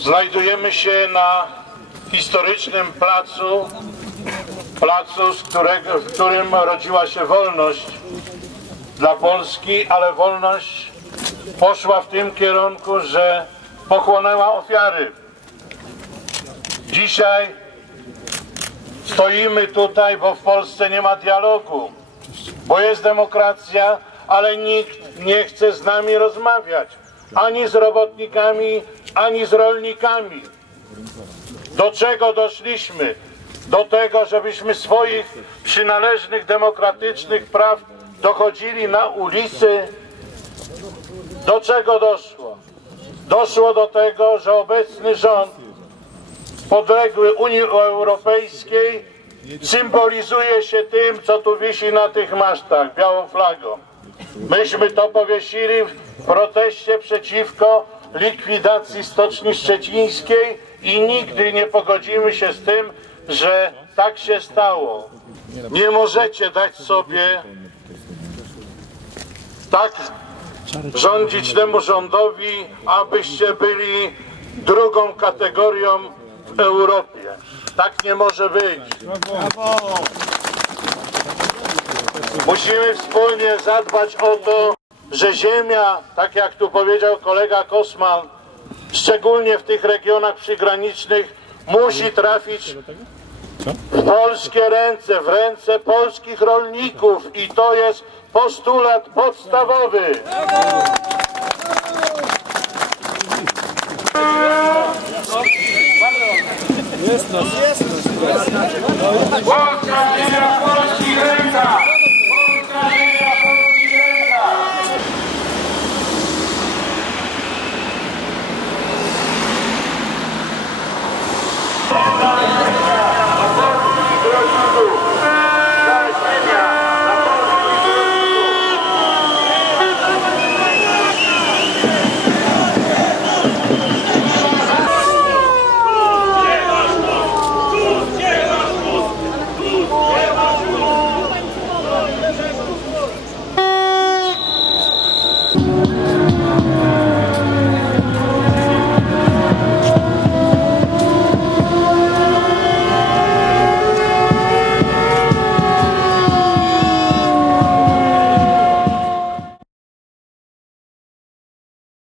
Znajdujemy się na historycznym placu, placu, z którego, w którym rodziła się wolność dla Polski, ale wolność poszła w tym kierunku, że pochłonęła ofiary. Dzisiaj stoimy tutaj, bo w Polsce nie ma dialogu, bo jest demokracja, ale nikt nie chce z nami rozmawiać, ani z robotnikami, ani z rolnikami. Do czego doszliśmy? Do tego, żebyśmy swoich przynależnych demokratycznych praw dochodzili na ulicy. Do czego doszło? Doszło do tego, że obecny rząd podległy Unii Europejskiej symbolizuje się tym, co tu wisi na tych masztach, białą flagą. Myśmy to powiesili w proteście przeciwko likwidacji Stoczni Szczecińskiej i nigdy nie pogodzimy się z tym, że tak się stało. Nie możecie dać sobie tak rządzić temu rządowi, abyście byli drugą kategorią Europie. Tak nie może być. Musimy wspólnie zadbać o to, że ziemia, tak jak tu powiedział kolega Kosman, szczególnie w tych regionach przygranicznych, musi trafić w polskie ręce, w ręce polskich rolników i to jest postulat podstawowy. Polska ziemia w polskich rękach!